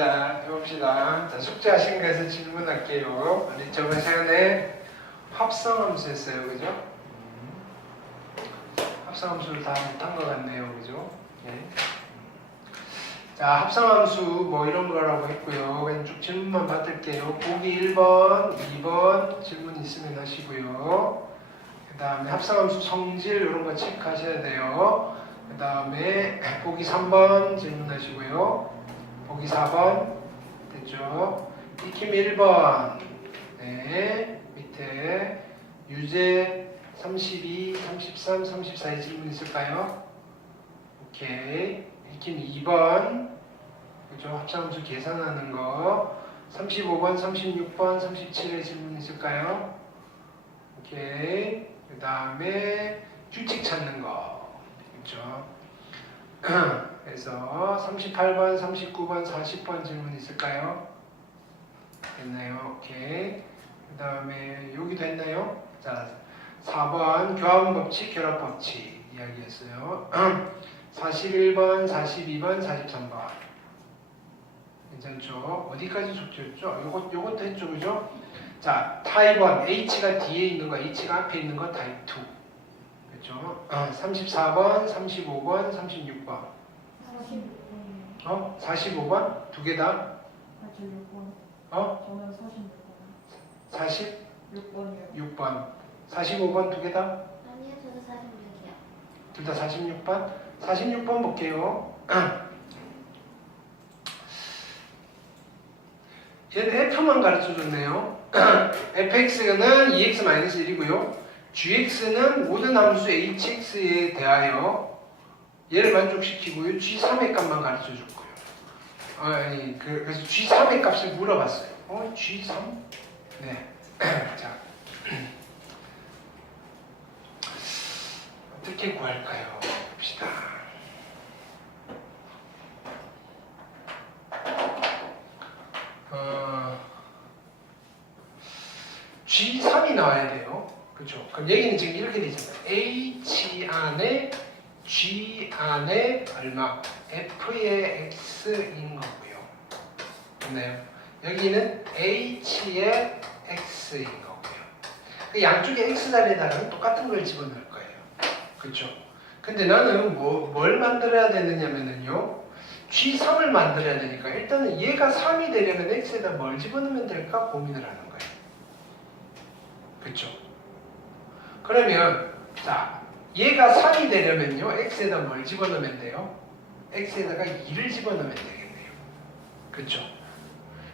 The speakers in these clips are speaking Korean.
자, 해봅시다. 자, 숙제하신 거에서 질문할게요. 우리 저번 시간에 합성함수 했어요. 그죠? 합성함수를 다 못한 것 같네요. 그죠? 네. 자, 합성함수 뭐 이런 거라고 했고요. 그냥 쭉 질문만 받을게요. 보기 1번, 2번 질문 있으면 하시고요. 그 다음에 합성함수 성질 이런 거 체크하셔야 돼요. 그 다음에 보기 3번 질문하시고요. 보기 4번 됐죠? 익힘 1번 네 밑에 유제 32, 33, 34의 질문 있을까요? 오케이. 익힘 2번 그죠? 합성함수 계산하는 거 35번, 36번, 37의 질문 있을까요? 오케이. 그 다음에 규칙 찾는 거 그죠? 그래서 38번, 39번, 40번 질문 있을까요? 됐나요? 오케이. 그 다음에 여기도 했나요? 자, 4번 교합법칙, 결합법칙 이야기했어요. 41번, 42번, 43번 괜찮죠? 어디까지 숙제였죠? 요것도 했죠, 그죠? 자, 타입 1 H가 뒤에 있는 거, H가 앞에 있는 거 타입 2 그렇죠? 34번, 35번, 36번 46번이요. 45번? 두 개 다? 아, 저 6번. 저는 46번. 46번 6번이요. 45번 두 개 다? 아니요, 저도 46이요. 둘 다 46번? 46번 볼게요. 얘는 F만 가르쳐줬네요. fx는 2x-1이고요. gx는 모든 함수 hx에 대하여 얘를 만족시키고요. g3의 값만 가르쳐줬고요. 아니, 그래서 g3의 값을 물어봤어요. g3? 네. 자, 어떻게 구할까요? 봅시다. G3이 나와야 돼요. 그렇죠? 그럼 얘기는 지금 이렇게 되잖아요. H 안에 G 안에 얼마? F의 X인 거고요. 됐나요? 여기는 H의 X인 거고요. 그 양쪽에 X자리에다가는 똑같은 걸 집어넣을 거예요. 그렇죠? 근데 나는 뭘 만들어야 되느냐면요. G3을 만들어야 되니까 일단은 얘가 3이 되려면 X에다 뭘 집어넣으면 될까 고민을 하는 거예요. 그렇죠? 그러면 자 얘가 3이 되려면요 x에다 뭘 집어넣으면 돼요? x에다가 2를 집어넣으면 되겠네요. 그렇죠?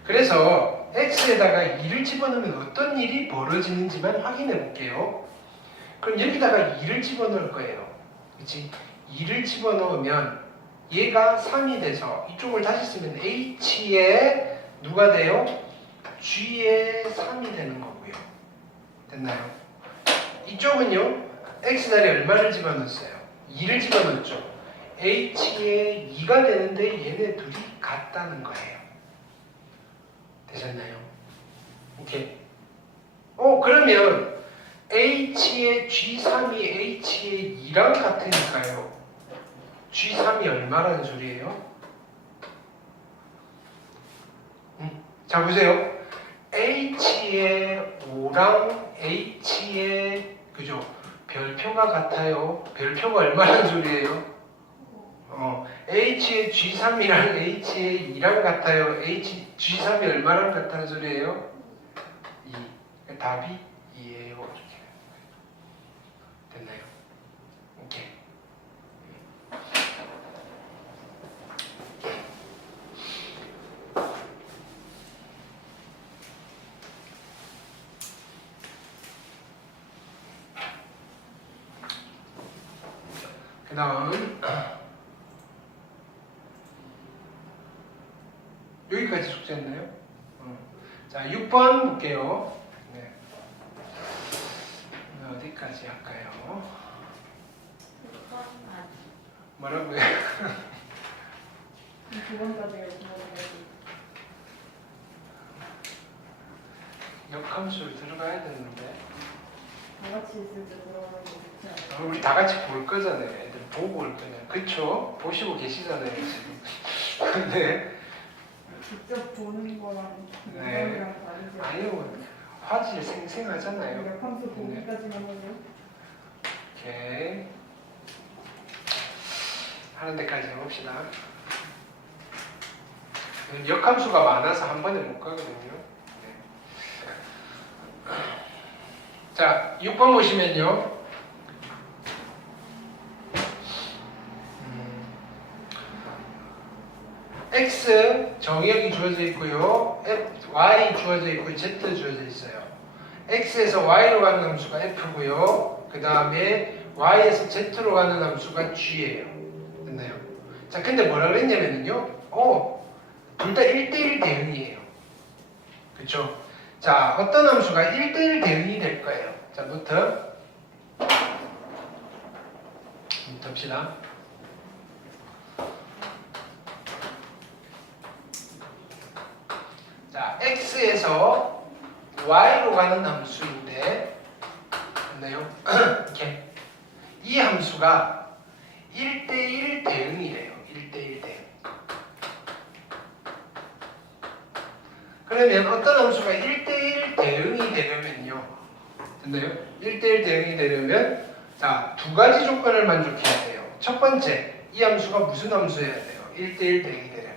그래서 x에다가 2를 집어넣으면 어떤 일이 벌어지는지만 확인해 볼게요. 그럼 여기다가 2를 집어넣을 거예요. 그렇지? 2를 집어넣으면 얘가 3이 돼서 이쪽을 다시 쓰면 h에 누가 돼요? g에 3이 되는 거고요. 됐나요? 이쪽은요 x자리에 얼마를 집어넣었어요? 2를 집어넣었죠. h에 2가 되는데 얘네 둘이 같다는 거예요. 되셨나요? 오케이. 그러면 h의 g3이 h의 2랑 같으니까요. g3이 얼마라는 소리예요? 자 보세요. h의 5랑 h의 그죠? 별표가 같아요. 별표가 얼마란 소리예요? h의 g3이랑 h의 2랑 같아요. g3이 얼마랑 같다는 소리예요? 2. 답이 2예요. 이렇게. 됐나요? 오케이. 그 다음 여기까지 숙제했나요? 자 6번 볼게요. 네. 어디까지 할까요? 6번 아니. 뭐라고요? 2번까지가 역함수를 들어가야 되는데 다 같이 있을 때 들어가는 게 좋지 않아요? 우리 다 같이 볼 거잖아요. 애들 보고 올 거잖아요. 그쵸? 보시고 계시잖아요 지금. 근데 직접 보는 거랑 네. 영상이랑 다르지 않아요? 아니요, 화질 생생하잖아요. 역함수 보기까지만 해요? 오케이. 하는 데까지 해봅시다. 역함수가 많아서 한 번에 못 가거든요. 네. 자, 6번 보시면요. X 정의역이 주어져 있고요. Y 주어져 있고 Z 주어져 있어요. X에서 Y로 가는 함수가 F고요. 그 다음에 Y에서 Z로 가는 함수가 G예요. 됐나요? 자, 근데 뭐라 그랬냐면요. 둘 다 1대1 대응이에요. 그쵸? 자, 어떤 함수가 1대1 대응이 될 거예요. 자, 부터 봅시다. 자, X에서 Y로 가는 함수인데, 됐나요? 이렇게. 이 함수가 1대1 대응이래요. 1대1 대응. 그러면 어떤 함수가 1대1 대응이 되려면요. 됐나요? 1대1 대응이 되려면, 자, 두 가지 조건을 만족해야 돼요. 첫 번째, 이 함수가 무슨 함수여야 돼요? 1대1 대응이 되려면.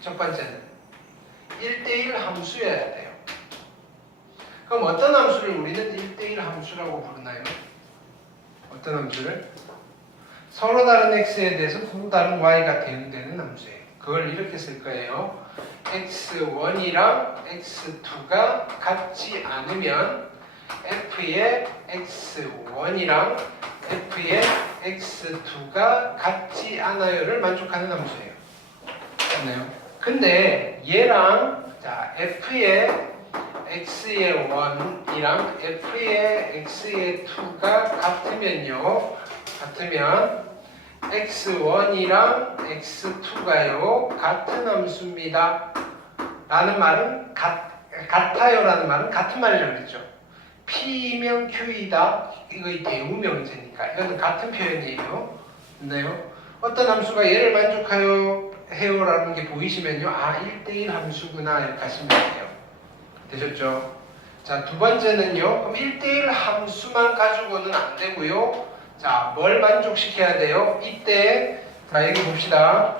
첫 번째는 1대1 함수여야 돼요. 그럼 어떤 함수를 우리는 1대1 함수라고 부르나요? 어떤 함수를? 서로 다른 x에 대해서 서로 다른 y가 대응되는 함수예요. 그걸 이렇게 쓸 거예요. x1이랑 x2가 같지 않으면 f의 x1이랑 f의 x2가 같지 않아요를 만족하는 함수예요. 맞나요? 근데 얘랑 자 f의 x의 1이랑 f의 x의 2가 같으면요. 같으면 x1이랑 x2가요. 같은 함수입니다. 라는 말은 같아요 라는 말은 같은 말이라고 그랬죠. P면 Q이다. 이거 대우명제니까 이거는 같은 표현이에요. 근데요. 어떤 함수가 얘를 만족해요 라는 게 보이시면요. 아 1대1 함수구나 이렇게 하시면 돼요. 되셨죠? 자, 두 번째는요. 그럼 1대1 함수만 가지고는 안 되고요. 자, 뭘 만족시켜야 돼요? 이때 자, 여기 봅시다.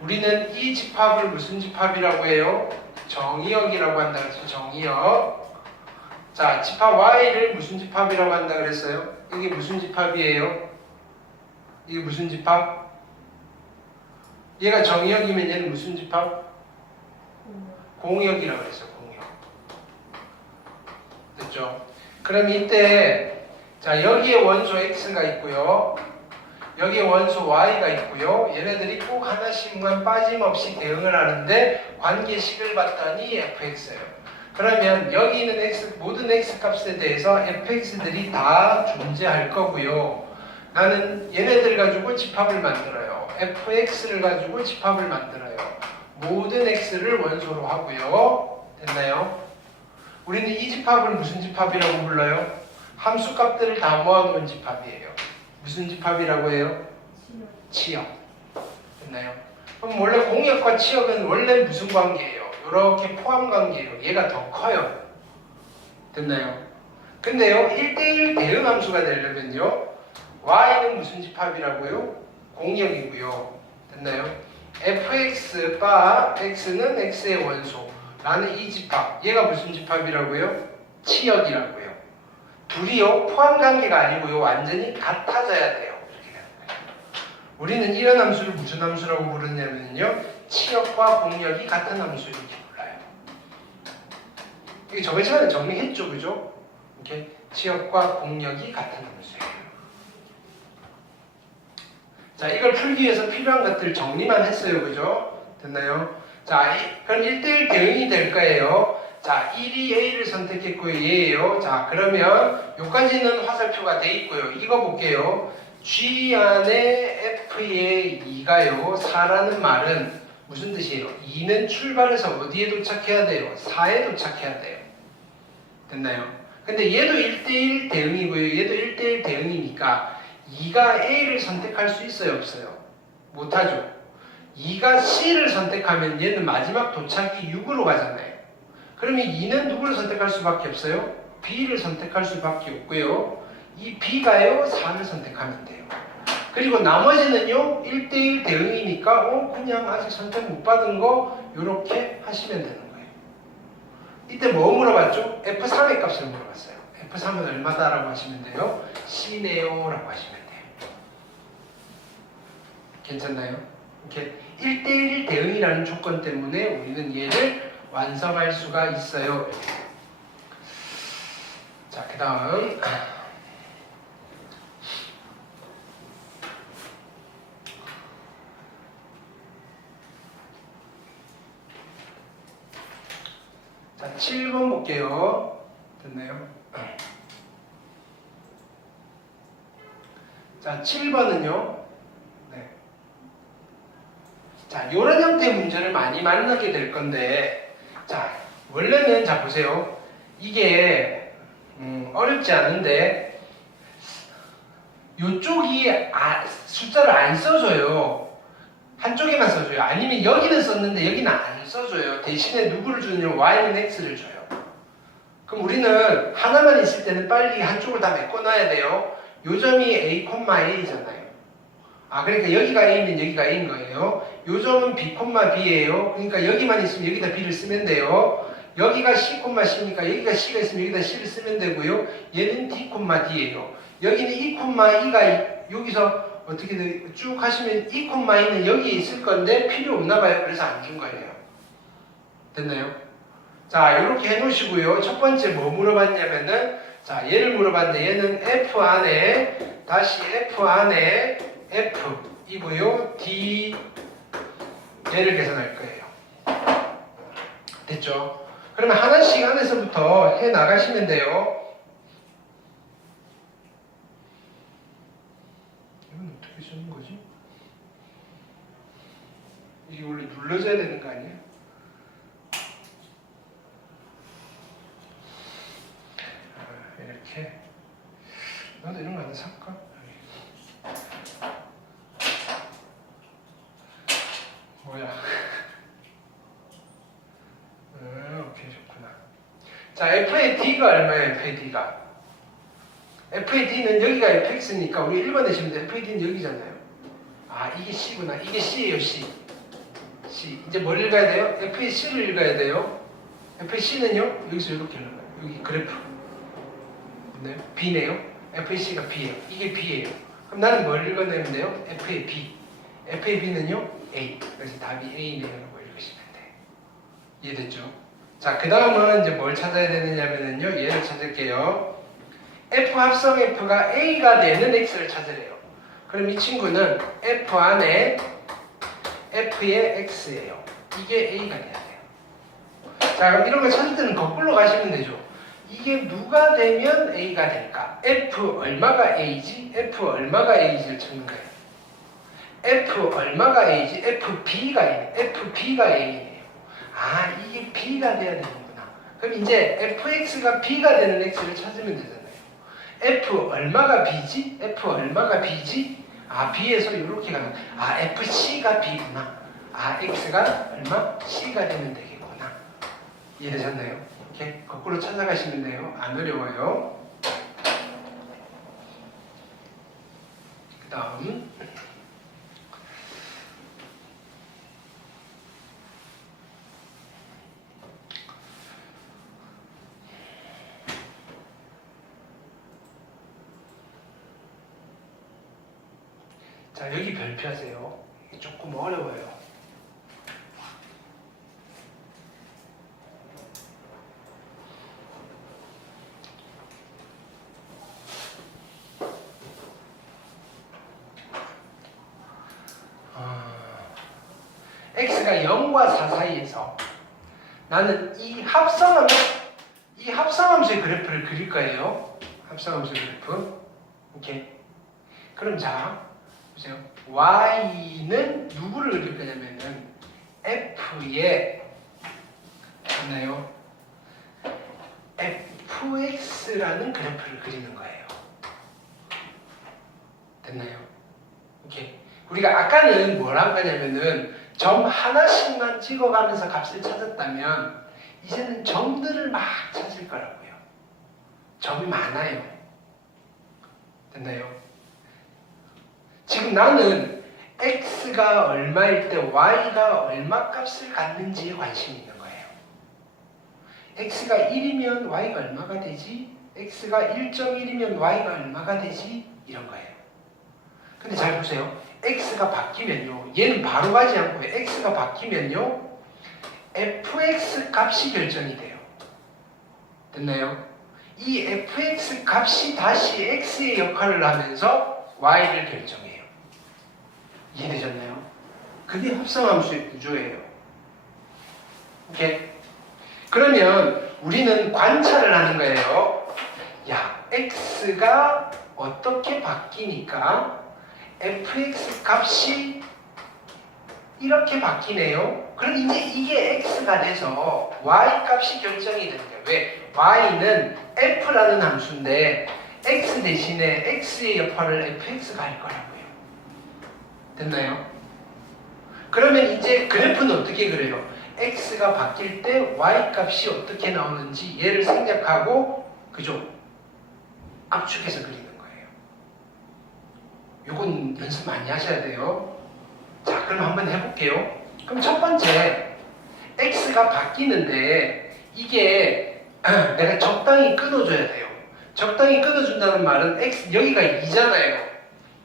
우리는 이 집합을 무슨 집합이라고 해요? 정의역이라고 한다 그랬죠. 정의역. 자, 집합 Y를 무슨 집합이라고 한다 그랬어요? 이게 무슨 집합이에요? 이게 무슨 집합? 얘가 정의역이면 얘는 무슨 집합? 공역이라고 그랬어요. 공역. 됐죠? 그럼 이때 자, 여기에 원소 X가 있고요. 여기에 원소 Y가 있고요. 얘네들이 꼭 하나씩만 빠짐없이 대응을 하는데 관계식을 봤더니 fx예요. 그러면 여기 있는 x, 모든 x 값에 대해서 fx들이 다 존재할 거고요. 나는 얘네들 가지고 집합을 만들어요. fx를 가지고 집합을 만들어요. 모든 x를 원소로 하고요. 됐나요? 우리는 이 집합을 무슨 집합이라고 불러요? 함수 값들을 다 모아놓은 집합이에요. 무슨 집합이라고 해요? 치역. 됐나요? 그럼 원래 공역과 치역은 원래 무슨 관계예요? 이렇게 포함 관계예요. 얘가 더 커요. 됐나요? 근데요, 1대1 대응 함수가 되려면요, y는 무슨 집합이라고요? 공역이고요. 됐나요? fx 바 x는 x의 원소라는 이 집합. 얘가 무슨 집합이라고요? 치역이라고요. 둘이요, 포함 관계가 아니고요, 완전히 같아져야 돼요. 이렇게 되는 거예요. 우리는 이런 함수를 무슨 함수라고 부르냐면요, 치역과 공역이 같은 함수 이렇게 불러요. 이게 저번 시간에 정리했죠, 그죠? 이렇게 치역과 공역이 같은 함수예요. 자, 이걸 풀기 위해서 필요한 것들 정리만 했어요, 그죠? 됐나요? 자, 그럼 1대1 대응이 될 거예요. 자, 1이 A를 선택했고요. 얘예요. 자, 그러면 여기까지는 화살표가 돼 있고요. 이거 볼게요. G 안에 F의 2가요. 4라는 말은 무슨 뜻이에요? 2는 출발해서 어디에 도착해야 돼요? 4에 도착해야 돼요. 됐나요? 근데 얘도 1대1 대응이고요. 얘도 1대1 대응이니까 2가 A를 선택할 수 있어요? 없어요? 못하죠. 2가 C를 선택하면 얘는 마지막 도착이 6으로 가잖아요. 그러면 2는 누구를 선택할 수밖에 없어요? B를 선택할 수밖에 없고요. 이 B가요 4를 선택하면 돼요. 그리고 나머지는요 1대1 대응이니까 그냥 아직 선택 못 받은 거 이렇게 하시면 되는 거예요. 이때 뭐 물어봤죠? F3의 값을 물어봤어요. F3은 얼마다라고 하시면 돼요? C네요 라고 하시면 돼요. 괜찮나요? 이렇게 1대1 대응이라는 조건 때문에 우리는 얘를 완성할 수가 있어요. 자, 그 다음 자, 7번 볼게요. 됐나요? 자, 7번은요. 네. 자, 이런 형태의 문제를 많이 만나게 될 건데, 자, 원래는 자 보세요. 이게 어렵지 않은데 이쪽이 숫자를 안 써줘요. 한쪽에만 써줘요. 아니면 여기는 썼는데 여기는 안 써줘요. 대신에 누구를 주느냐? y는 x를 줘요. 그럼 우리는 하나만 있을 때는 빨리 한쪽을 다 메꿔놔야 돼요. 요 점이 a, a잖아요. 그러니까 여기가 a면 여기가 a인 거예요. 요 점은 b, b예요. 그러니까 여기만 있으면 여기다 b를 쓰면 돼요. 여기가 c, c니까 여기가 c가 있으면 여기다 c를 쓰면 되고요. 얘는 d, d예요. 여기는 e, e가 여기서 어떻게 쭉 하시면 e, e는 여기에 있을 건데 필요 없나 봐요. 그래서 안 준 거예요. 됐나요? 자, 이렇게 해놓으시고요. 첫 번째 뭐 물어봤냐면은 자, 얘를 물어봤는데 얘는 f 안에 다시 f 안에 f이고요. d 얘를 계산할 거예요. 됐죠? 그러면 하나씩 안에서부터 해 나가시면 돼요. 이건 어떻게 쓰는 거지? 이게 원래 눌러줘야 되는 거 아니야? 이렇게 나도 이런 거 하나 살까? 뭐야? 오케이, 좋구나. 자, f의 d가 얼마예요? f의 d가 f의 d는 여기가 fx니까 우리 1번 내시면 돼. f의 d는 여기잖아요. 이게 c구나. 이게 c예요. c 이제 뭘 읽어야 돼요? f의 c를 읽어야 돼요. f의 c는요 여기서 이렇게 읽어요. 여기 그래프 네, b네요. f의 c가 b예요. 이게 b예요. 그럼 나는 뭘 읽어내면 돼요? f의 b f의 b는요 a. 그래서 답이 a네요 라고 읽으시면 돼요. 이해됐죠? 자, 그 다음은 이제 뭘 찾아야 되느냐면요 얘를 찾을게요. f 합성 f가 a가 되는 x를 찾으래요. 그럼 이 친구는 f 안에 f의 x예요. 이게 a가 돼야 돼요. 자, 그럼 이런 걸 찾을 때는 거꾸로 가시면 되죠. 이게 누가 되면 a가 될까? f 얼마가 a지? f 얼마가 a지를 찾는 거예요. f 얼마가 a지? fb가 a네요. 이게 b가 돼야 되는구나. 그럼 이제 fx가 b가 되는 x를 찾으면 되잖아요. f 얼마가 b지? f 얼마가 b지? b에서 이렇게 가면 fc가 b구나. x가 얼마? c가 되면 되겠구나. 이해되셨나요? 이렇게 거꾸로 찾아가시면 돼요. 안 어려워요. 그 다음 자, 여기 별표하세요. 이게 조금 어려워요. x가 0과 4 사이에서 나는 이 합성함수의 그래프를 그릴 거예요. 합성함수의 그래프. 오케이. 그럼 자, 보세요. y는 누구를 그릴 거냐면은 f의 맞나요? fx라는 그래프를 그리는 거예요. 됐나요? 오케이. 우리가 아까는 뭘 한 거냐면은 점 하나씩만 찍어가면서 값을 찾았다면 이제는 점들을 막 찾을 거라고요. 점이 많아요. 됐나요? 지금 나는 x가 얼마일 때 y가 얼마 값을 갖는지에 관심이 있는 거예요. x가 1이면 y가 얼마가 되지? x가 1.1이면 y가 얼마가 되지? 이런 거예요. 근데 잘 보세요. x가 바뀌면요. 얘는 바로 가지 않고 x가 바뀌면요. fx 값이 결정이 돼요. 됐나요? 이 fx 값이 다시 x의 역할을 하면서 y를 결정해요. 이해되셨나요? 그게 합성함수의 구조예요. 오케이? 그러면 우리는 관찰을 하는 거예요. 야, x가 어떻게 바뀌니까 fx 값이 이렇게 바뀌네요. 그럼 이제 이게 x가 돼서 y 값이 결정이 되는 거예요. 왜? y는 f라는 함수인데 x 대신에 x의 역할을 fx가 할 거라고요. 됐나요? 그러면 이제 그래프는 어떻게 그려요? x가 바뀔 때 y 값이 어떻게 나오는지 얘를 생략하고 그죠? 압축해서 그리는 거예요. 요건 연습 많이 하셔야 돼요. 자, 그럼 한번 해볼게요. 그럼 첫 번째 x가 바뀌는데 이게 내가 적당히 끊어줘야 돼요. 적당히 끊어준다는 말은 x 여기가 2잖아요.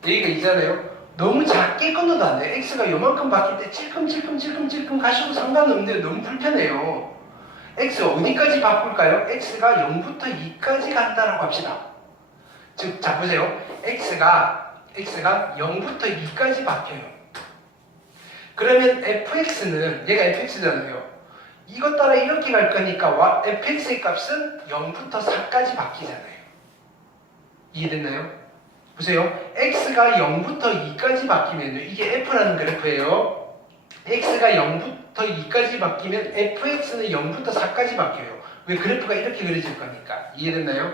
여기가 2잖아요. 너무 작게 끊어도 안 돼요. x가 요만큼 바뀔 때 찔끔찔끔 가셔도 상관없는데 너무 불편해요. x 어디까지 바꿀까요? x가 0부터 2까지 간다라고 합시다. 즉, 자 보세요. x가 0부터 2까지 바뀌어요. 그러면 fx는 얘가 fx잖아요. 이것 따라 이렇게 갈 거니까 fx의 값은 0부터 4까지 바뀌잖아요. 이해됐나요? 보세요. x가 0부터 2까지 바뀌면요. 이게 f라는 그래프예요. x가 0부터 2까지 바뀌면 fx는 0부터 4까지 바뀌어요. 왜? 그래프가 이렇게 그려질 거니까. 이해됐나요?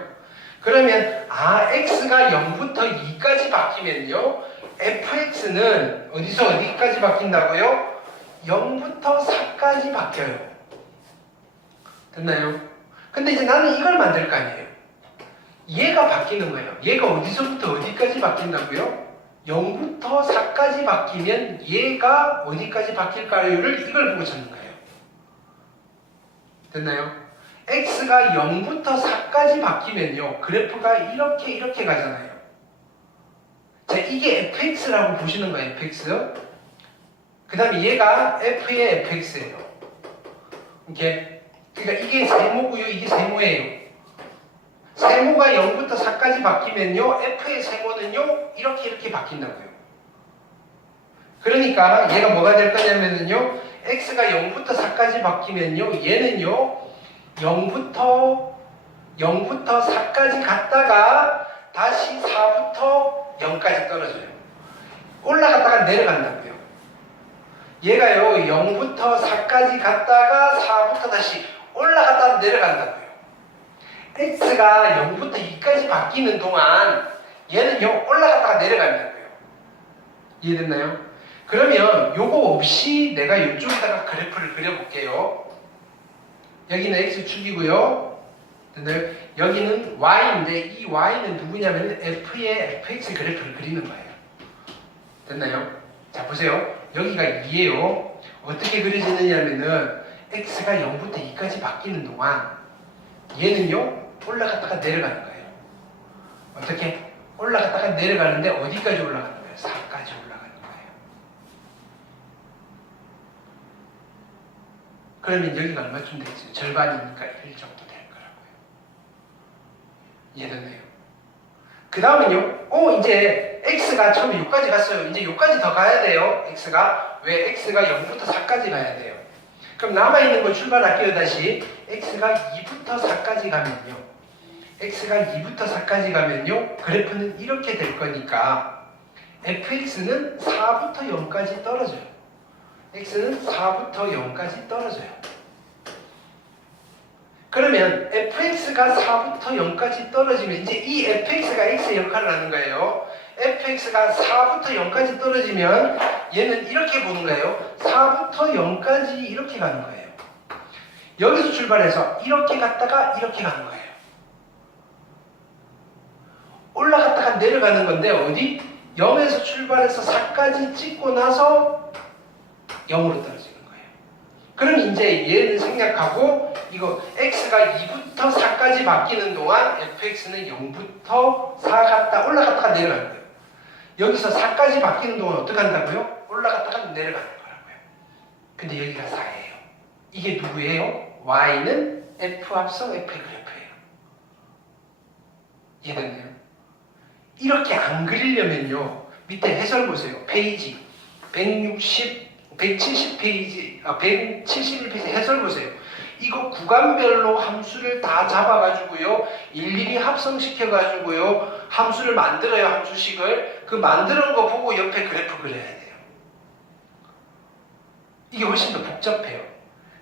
그러면 x가 0부터 2까지 바뀌면요. fx는 어디서 어디까지 바뀐다고요? 0부터 4까지 바뀌어요. 됐나요? 근데 이제 나는 이걸 만들 거 아니에요. 얘가 바뀌는 거예요. 얘가 어디서부터 어디까지 바뀐다고요? 0부터 4까지 바뀌면 얘가 어디까지 바뀔까요를 이걸 보고 찾는 거예요. 됐나요? x가 0부터 4까지 바뀌면요. 그래프가 이렇게 가잖아요. 자, 이게 fx라고 보시는 거예요. fx. 그 다음에 얘가 f의 fx예요. 이렇게. 그러니까 이게 세모고요. 이게 세모예요. 세모가 0부터 4까지 바뀌면요. f의 세모는요. 이렇게 바뀐다고요. 그러니까 얘가 뭐가 될 거냐면요. x가 0부터 4까지 바뀌면요. 얘는요. 0부터 4까지 갔다가 다시 4부터 0까지 떨어져요. 올라갔다가 내려간다고요. 얘가요. 0부터 4까지 갔다가 4부터 다시 올라갔다가 내려간다고요. x가 0부터 2까지 바뀌는 동안 얘는요. 올라갔다가 내려간다고요. 이해됐나요? 그러면 요거 없이 내가 이쪽에다가 그래프를 그려볼게요. 여기는 x축이고요. 여기는 y인데 이 y는 누구냐면 f의 fx 그래프를 그리는 거예요. 됐나요? 자 보세요. 여기가 2예요. 어떻게 그려지느냐면은 x가 0부터 2까지 바뀌는 동안 얘는요. 올라갔다가 내려가는 거예요. 어떻게? 올라갔다가 내려가는데 어디까지 올라가는 거예요? 4까지 올라가는 거예요. 그러면 여기가 얼마쯤 되겠어요? 절반이니까 1 정도 될 거라고요. 이해됐나요? 그 다음은요. 이제 x가 처음에 6까지 갔어요. 이제 6까지 더 가야 돼요. x가. 왜? x가 0부터 4까지 가야 돼요. 그럼 남아있는 거 출발할게요. 다시. x가 2부터 4까지 가면요. x가 2부터 4까지 가면요. 그래프는 이렇게 될 거니까 fx는 4부터 0까지 떨어져요. x는 4부터 0까지 떨어져요. 그러면 fx가 4부터 0까지 떨어지면 이제 이 fx가 x의 역할을 하는 거예요. fx가 4부터 0까지 떨어지면 얘는 이렇게 보는 거예요. 4부터 0까지 이렇게 가는 거예요. 여기서 출발해서 이렇게 갔다가 이렇게 가는 거예요. 올라갔다가 내려가는 건데 어디? 0에서 출발해서 4까지 찍고 나서 0으로 떨어지는 거예요. 그럼 이제 얘는 생략하고 이거 x가 2부터 4까지 바뀌는 동안 fx는 0부터 4 갔다 올라갔다가 내려가는 거예요. 여기서 4까지 바뀌는 동안 어떻게 한다고요? 올라갔다가 내려가는 거라고요. 근데 여기가 4예요. 이게 누구예요? y는 f 합성 f의 그래프예요. 이해됐나요? 이렇게 안 그리려면요. 밑에 해설 보세요. 페이지 171페이지 해설 보세요. 이거 구간별로 함수를 다 잡아가지고요. 일일이 합성시켜가지고요. 함수를 만들어요. 함수식을. 그 만드는 거 보고 옆에 그래프 그려야 돼요. 이게 훨씬 더 복잡해요.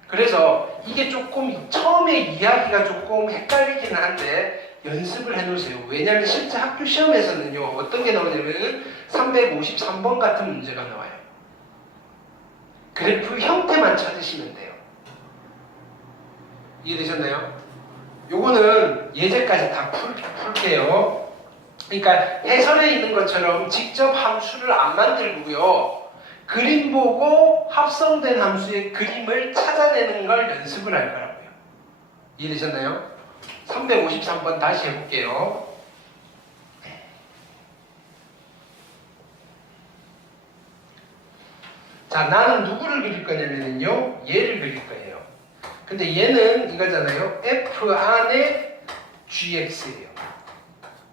그래서 이게 조금 처음에 이야기가 조금 헷갈리긴 한데 연습을 해놓으세요. 왜냐하면 실제 학교 시험에서는요. 어떤 게 나오냐면 353번 같은 문제가 나와요. 그래프 형태만 찾으시면 돼요. 이해되셨나요? 요거는 예제까지 다 풀게요. 그러니까 해설에 있는 것처럼 직접 함수를 안 만들고요. 그림 보고 합성된 함수의 그림을 찾아내는 걸 연습을 할 거라고요. 이해되셨나요? 353번 다시 해볼게요. 자, 나는 누구를 그릴 거냐면요. 얘를 그릴 거예요. 근데 얘는 이거잖아요. f 안에 gx예요.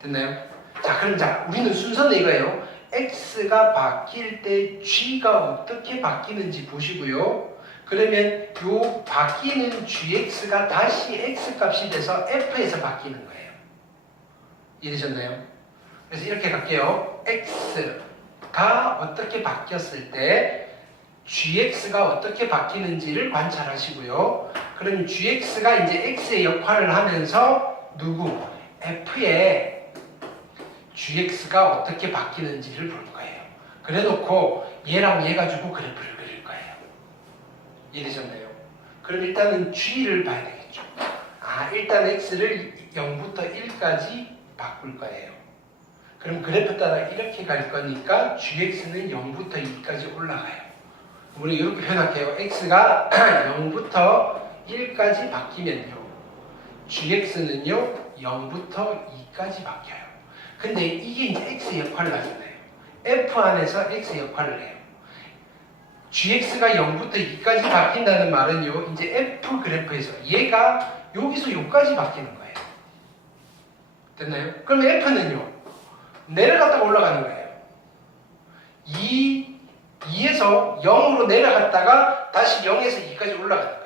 됐나요? 자, 그럼 우리는 순서는 이거예요. x가 바뀔 때 g가 어떻게 바뀌는지 보시고요. 그러면 요 바뀌는 gx가 다시 x값이 돼서 f에서 바뀌는 거예요. 이해되셨나요? 그래서 이렇게 갈게요. x가 어떻게 바뀌었을 때 gx가 어떻게 바뀌는지를 관찰하시고요. 그럼 gx가 이제 x의 역할을 하면서 누구? f의 gx가 어떻게 바뀌는지를 볼 거예요. 그래 놓고 얘랑 얘 가지고 그래프를 그릴 거예요. 이해되셨나요? 그럼 일단은 g를 봐야 되겠죠. 일단 x를 0부터 1까지 바꿀 거예요. 그럼 그래프 따라 이렇게 갈 거니까 gx는 0부터 2까지 올라가요. 우리 이렇게 표현할게요. x가 0부터 1까지 바뀌면요. gx는요 0부터 2까지 바뀌어요. 근데 이게 이제 x의 역할을 하잖아요. f 안에서 x의 역할을 해요. gx가 0부터 2까지 바뀐다는 말은요. 이제 f 그래프에서 얘가 여기서 여기까지 바뀌는 거예요. 됐나요? 그럼 f는요. 내려갔다가 올라가는 거예요. 2에서 0으로 내려갔다가 다시 0에서 2까지 올라가는 거예요.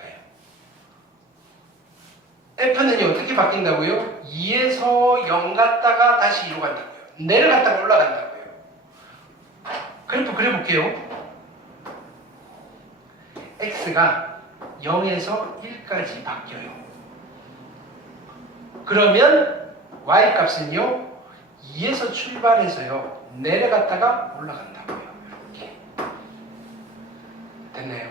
f는요. 어떻게 바뀐다고요? 2에서 0 갔다가 다시 2로 간다고요. 내려갔다가 올라간다고요. 그래프 그려볼게요. x가 0에서 1까지 바뀌어요. 그러면 y값은요. 2에서 출발해서요. 내려갔다가 올라간다고요. 이렇게. 됐나요?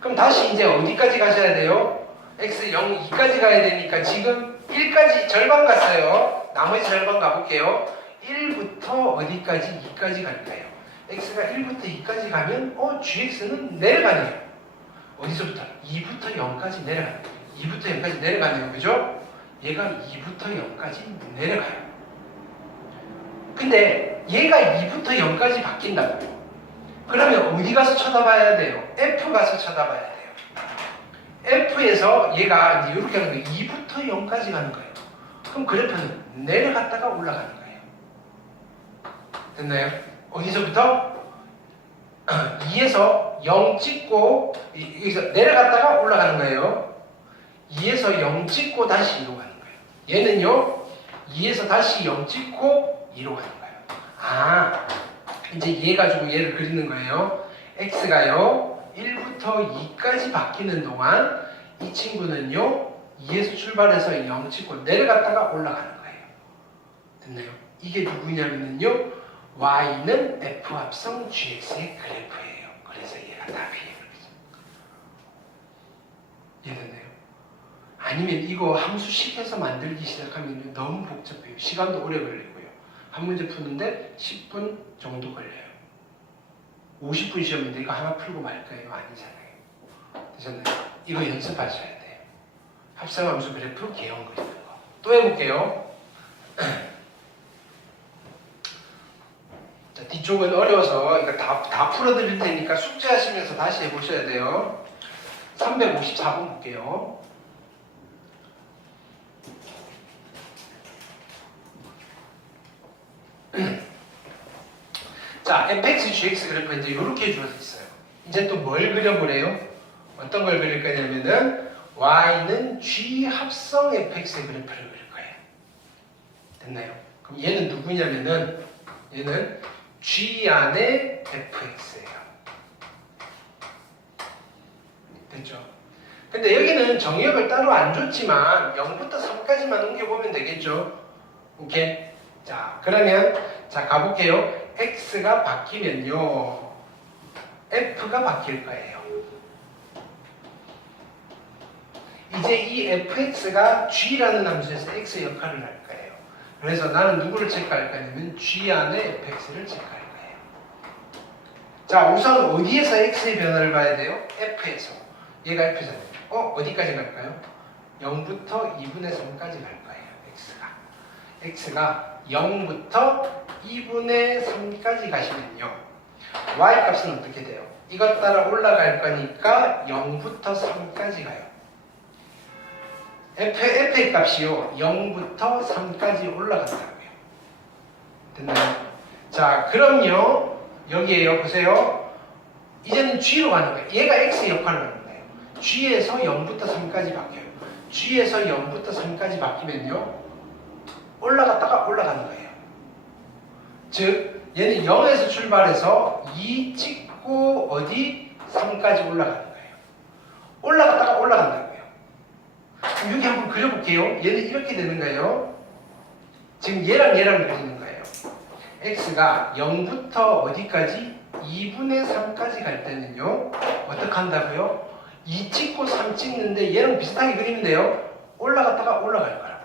그럼 다시 이제 어디까지 가셔야 돼요? x 0, 2까지 가야 되니까 지금 1까지 절반 갔어요. 나머지 절반 가볼게요. 1부터 어디까지? 2까지 갈까요? x가 1부터 2까지 가면 gx는 내려가네요. 어디서부터? 2부터 0까지 내려가네요. 2부터 0까지 내려가네요. 그죠? 얘가 2부터 0까지 내려가요. 근데 얘가 2부터 0까지 바뀐다고요. 그러면 어디 가서 쳐다봐야 돼요? F 가서 쳐다봐야 돼요. F에서 얘가 이제 이렇게 하는 거예요. 2부터 0까지 가는 거예요. 그럼 그래프는 내려갔다가 올라가는 거예요. 됐나요? 어디서부터? 2에서 0 찍고 여기서 내려갔다가 올라가는 거예요. 2에서 0 찍고 다시 2로 가는 거예요. 얘는요. 2에서 다시 0 찍고 2로 가는 거예요. 이제 얘 가지고 얘를 그리는 거예요. x가요 1부터 2까지 바뀌는 동안 이 친구는요 2에서 출발해서 0 찍고 내려갔다가 올라가는 거예요. 됐나요? 이게 누구냐면요 y는 f 합성 gx의 그래프예요. 그래서 얘가 답이에요. 이해됐나요? 아니면 이거 함수식 해서 만들기 시작하면 너무 복잡해요. 시간도 오래 걸리고요. 한 문제 푸는데 10분 정도 걸려요. 50분 시험인데 이거 하나 풀고 말까요? 아니잖아요. 되셨나요? 이거 연습하셔야 돼요. 합성함수 그래프 개형 그리는 거. 또 해볼게요. 자, 뒤쪽은 어려워서 이거 다 풀어드릴 테니까 숙제하시면서 다시 해보셔야 돼요. 354번 볼게요. 자, fx, gx 그래프 이제 이렇게 주어져 있어요. 이제 또 뭘 그려보래요? 어떤 걸 그릴 거냐면은 y는 g 합성 fx의 그래프를 그릴 거예요. 됐나요? 그럼 얘는 누구냐면은 얘는 g 안에 fx예요. 됐죠? 근데 여기는 정의역을 따로 안 줬지만 0부터 3까지만 옮겨보면 되겠죠? 오케이? 자, 그러면 자 가볼게요. x가 바뀌면요 f가 바뀔 거예요. 이제 이 fx가 g라는 함수에서 x의 역할을 할 거예요. 그래서 나는 누구를 체크할 거냐면 g 안에 fx를 체크할 거예요. 자, 우선 어디에서 x의 변화를 봐야 돼요? f에서. 얘가 f잖아요. 어디까지 갈까요? 0부터 2분의 3까지 갈 거예요. x가 0부터 2분의 3까지 가시면요 y 값은 어떻게 돼요? 이것 따라 올라갈 거니까 0부터 3까지 가요. f의 값이요 0부터 3까지 올라간다고요. 됐나요? 자, 그럼요 여기에요 보세요. 이제는 g로 가는 거예요. 얘가 x의 역할을 하는 거예요. g에서 0부터 3까지 바뀌어요. g에서 0부터 3까지 바뀌면요 올라갔다가 올라가는 거예요. 즉 얘는 0에서 출발해서 2 찍고 어디? 3까지 올라가는 거예요. 올라갔다가 올라간다고요. 그럼 여기 한번 그려볼게요. 얘는 이렇게 되는 거예요. 지금 얘랑 그리는 거예요. x가 0부터 어디까지? 2분의 3까지 갈 때는요 어떻게 한다고요? 2 찍고 3 찍는데 얘랑 비슷하게 그리면 돼요. 올라갔다가 올라갈 거라고요.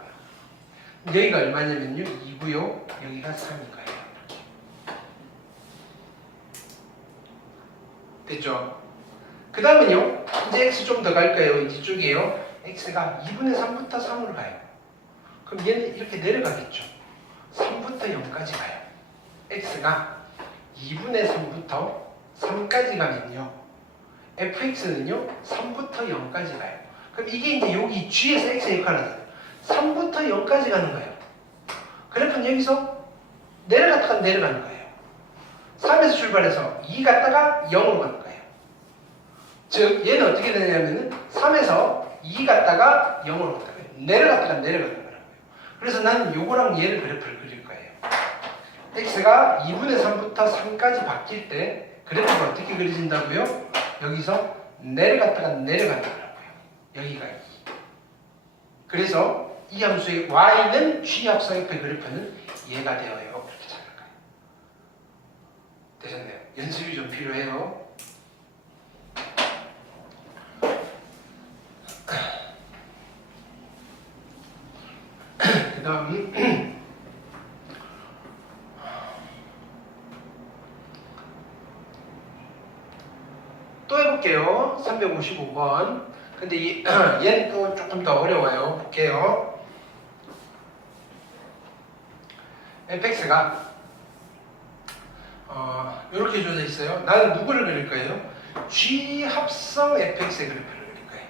여기가 얼마냐면요 2고요 여기가 3인 거예요. 됐죠? 그 다음은요 이제 x 좀 더 갈 거예요. 이쪽이에요. x가 2분의 3부터 3으로 가요. 그럼 얘는 이렇게 내려가겠죠. 3부터 0까지 가요. x가 2분의 3부터 3까지 가면요 fx는요 3부터 0까지 가요. 그럼 이게 이제 여기 g에서 x의 역할을 하잖아요. 3부터 0까지 가는 거예요. 그래프는 여기서 내려갔다가 내려가는 거예요. 3에서 출발해서 2 갔다가 0으로 가는 거예요. 즉 얘는 어떻게 되냐면은 3에서 2 갔다가 0으로 갔다가 내려갔다가 내려가는 거라고요. 그래서 나는 요거랑 얘를 그래프를 그릴 거예요. x가 2분의 3부터 3까지 바뀔 때 그래프가 어떻게 그려진다고요? 여기서 내려갔다가 내려가는 거라고요. 여기가 2. 그래서 이 함수의 y는 g 합성 f의 그래프는 얘가 되어요. 이렇게 찾는 거예요. 되셨네요. 연습이 좀 필요해요. 그 다음 또 해볼게요. 355번. 근데 얘는 또 조금 더 어려워요. 볼게요. fx가 이렇게 주어져 있어요. 나는 누구를 그릴 거예요? g 합성 fx의 그래프를 그릴 거예요.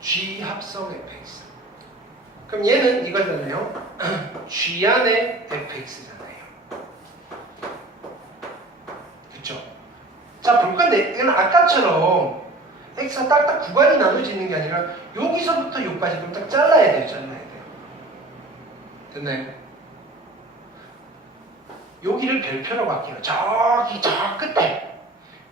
g 합성 fx. 그럼 얘는 이거잖아요. g 안에 fx잖아요. 그쵸? 자, 볼 건데 이건 아까처럼 x가 딱딱 구간이 나눠지는 게 아니라 여기서부터 여기까지 그럼 딱 잘라야 돼요. 잘라야 돼요. 됐나요? 여기를 별표로 바뀌어요. 저기 저 끝에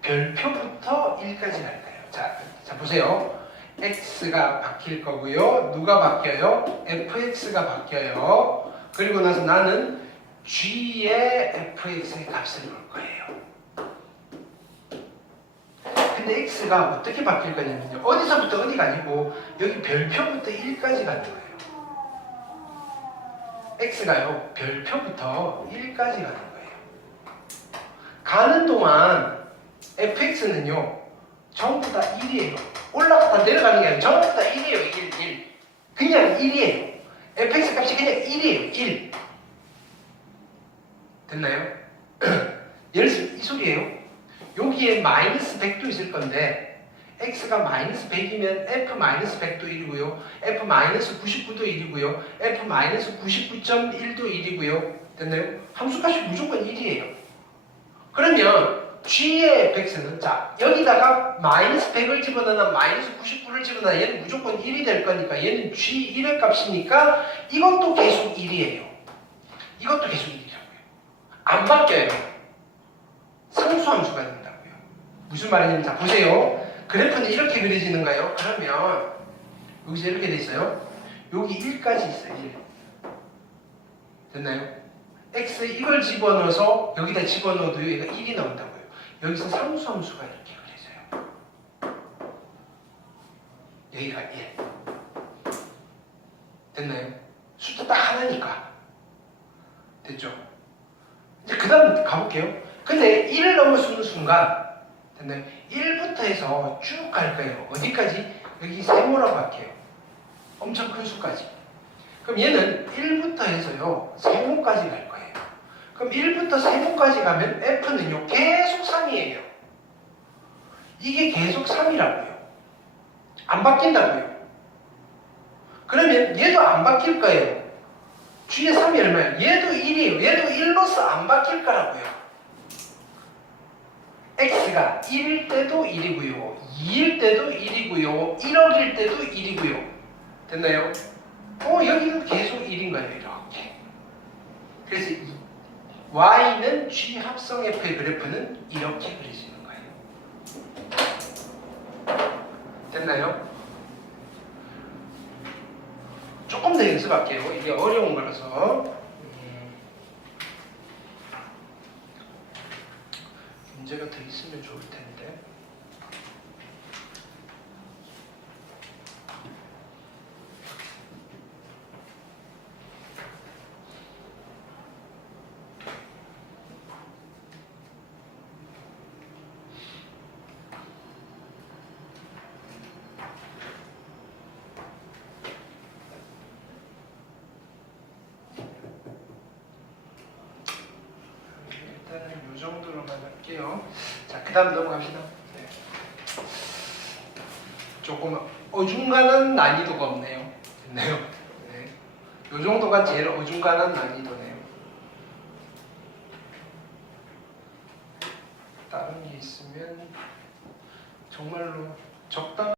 별표부터 1까지 갈 거예요. 자 보세요. x가 바뀔 거고요. 누가 바뀌어요? fx가 바뀌어요. 그리고 나서 나는 g의 fx의 값을 넣을 거예요. 근데 x가 어떻게 바뀔 거냐면요. 어디서부터 어디가 아니고 여기 별표부터 1까지 가는 거예요. x가요. 별표부터 1까지 가는 거예요. 가는 동안 fx는요. 전부 다 1이에요. 올라갔다 내려가는 게 아니라 전부 다 1이에요. 1. 그냥 1이에요. fx 값이 그냥 1이에요. 1. 됐나요? 이 소리예요. 여기에 마이너스 100도 있을 건데 x가 마이너스 100이면 f 마이너스 100도 1이고요. f 마이너스 99도 1이고요. f 마이너스 99.1도 1이고요. 됐나요? 함수값이 무조건 1이에요. 그러면 g의 fx는 자 여기다가 마이너스 100을 집어넣나 마이너스 99를 집어넣나 얘는 무조건 1이 될 거니까 얘는 g1의 값이니까 이것도 계속 1이에요. 이것도 계속 1이라고요. 안 바뀌어요. 상수함수가 된다고요. 무슨 말이냐면 자 보세요. 그래프는 이렇게 그려지는가요? 그러면 여기서 이렇게 돼 있어요. 여기 1까지 있어요. 1. 됐나요? x 이걸 집어넣어서 여기다 집어넣어도 얘가 1이 나온다고요. 여기서 상수함수가 이렇게 그려져요. 여기가 1. 됐나요? 숫자 딱 하나니까. 됐죠? 이제 그 다음 가볼게요. 근데 1을 넘어서는 순간 됐나요? 1부터 해서 쭉 갈 거예요. 어디까지? 여기 세모라고 할게요. 엄청 큰 수까지. 그럼 얘는 1부터 해서요. 세모까지 갈 거예요. 그럼 1부터 세모까지 가면 f는요. 계속 3이에요. 이게 계속 3이라고요. 안 바뀐다고요. 그러면 얘도 안 바뀔 거예요. g의 3이 얼마예요? 얘도 1이에요. 얘도 1로서 안 바뀔 거라고요. x가 1일 때도 1이고요. 2일 때도 1이고요. 1억일 때도 1이고요. 됐나요? 여기는 계속 1인 거예요. 이렇게. 그래서 y는 g 합성 f의 그래프는 이렇게 그려지는 거예요. 됐나요? 조금 더 연습할게요. 이게 어려운 거라서. 문제가 더 있으면 좋을 텐데. 일단은 이 정도로만 할게요. 자, 그 다음 넘어갑시다. 네. 조금 어중간한 난이도가 없네요. 됐나요? 네. 이 정도가 제일 어중간한 난이도네요. 다른 게 있으면 정말로 적당